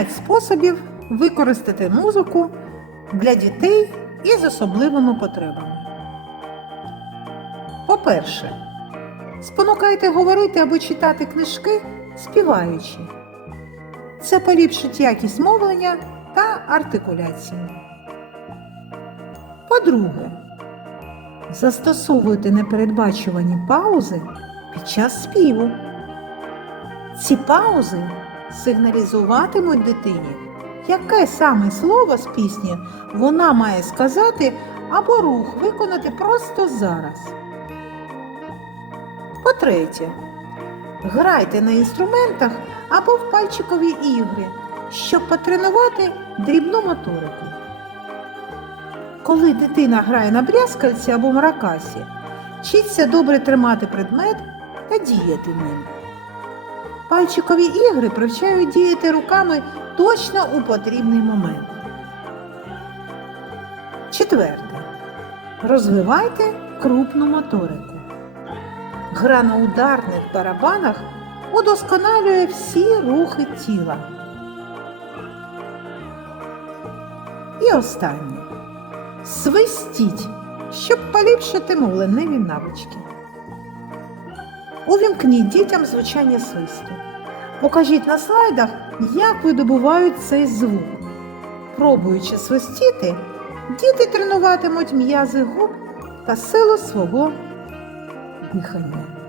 5 способів використати музику для дітей із особливими потребами. По-перше, спонукайте говорити або читати книжки, співаючи. Це поліпшить якість мовлення та артикуляції. По-друге, застосовуйте непередбачувані паузи під час співу. Ці паузи сигналізуватимуть дитині, яке саме слово з пісні вона має сказати або рух виконати просто зараз. По-третє, грайте на інструментах або в пальчикові ігри, щоб потренувати дрібну моторику. Коли дитина грає на брязкальці або маракасі, вчиться добре тримати предмет та діяти ним. Пальчикові ігри привчають діяти руками точно у потрібний момент. Четверте. Розвивайте крупну моторику. Гра на ударних барабанах удосконалює всі рухи тіла. І останнє. Свистіть, щоб поліпшити мовленеві навички. Увімкніть дітям звучання свисту. Покажіть на слайдах, як видобувають цей звук. Пробуючи свистіти, діти тренуватимуть м'язи губ та силу свого дихання.